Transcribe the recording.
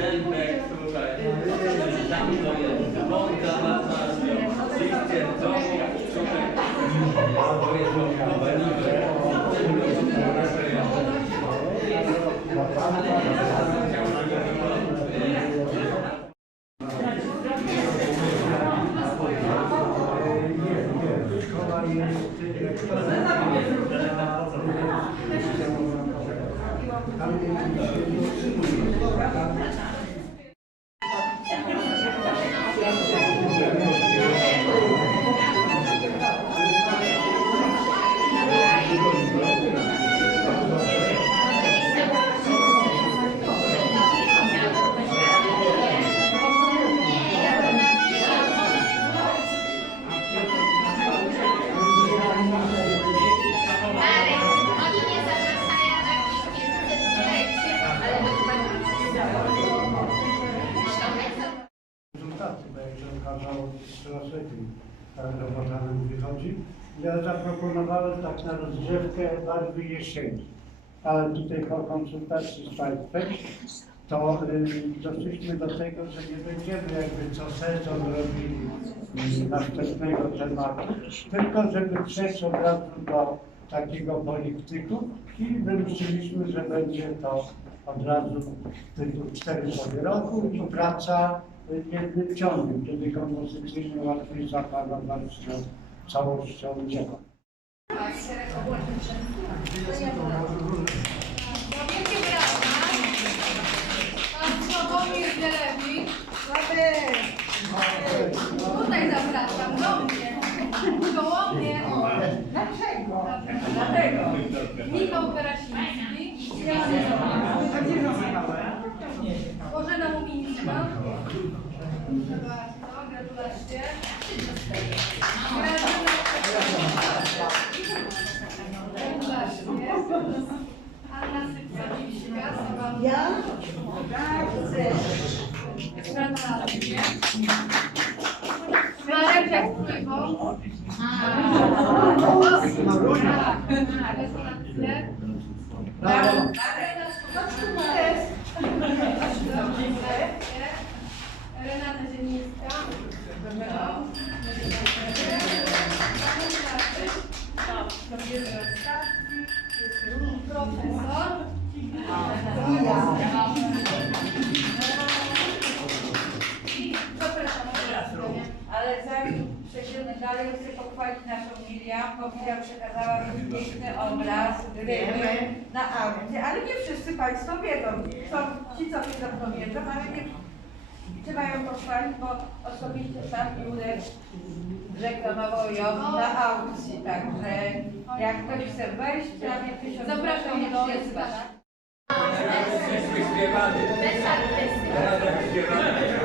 Dębek, słuchaj, tam to jest wąta na twarzy, liście w domu, słuchaj, to jest nowe niby. Ale ja chciałbym, żeby Tam nie się nie rezultaty, bo jak się okazało, coraz lepiej ta robota nam wychodzi. Ja zaproponowałem tak na rozgrzewkę barwy jesieni, ale tutaj po konsultacji z Państwem to y, doszliśmy do tego, że nie będziemy jakby co sezon robili następnego tematu, tylko żeby przejść od razu do takiego poliptyku i wymyśliliśmy, że będzie to od razu cztery pory roku i praca jednym ciągiem, kiedy kompozycyjnie łatwiej zaplanować to całością dzieła. Wielkie. Pan. Tutaj zapraszam, do mnie. Mnie. Dlaczego? Dlatego. Michał Karasiński. Bardzo, gratulacje. Gratulacje. Anna Sykwanińska. Ja? Gratulacje. Profesor. Zapraszam. Ale zanim przejdziemy dalej, chcę pochwalić naszą Miriam, bo Miriam przekazała mi piękny obraz ryby na aukcję, ale nie wszyscy Państwo wiedzą. Są ci, co wiedzą, to wiedzą, ale nie trzeba ją pochwalić, bo osobiście sam Jurek reklamował ją na aukcji, także jak ktoś chce wejść, prawie tysiąc Zapraszam do jest Stana. Bez artysty.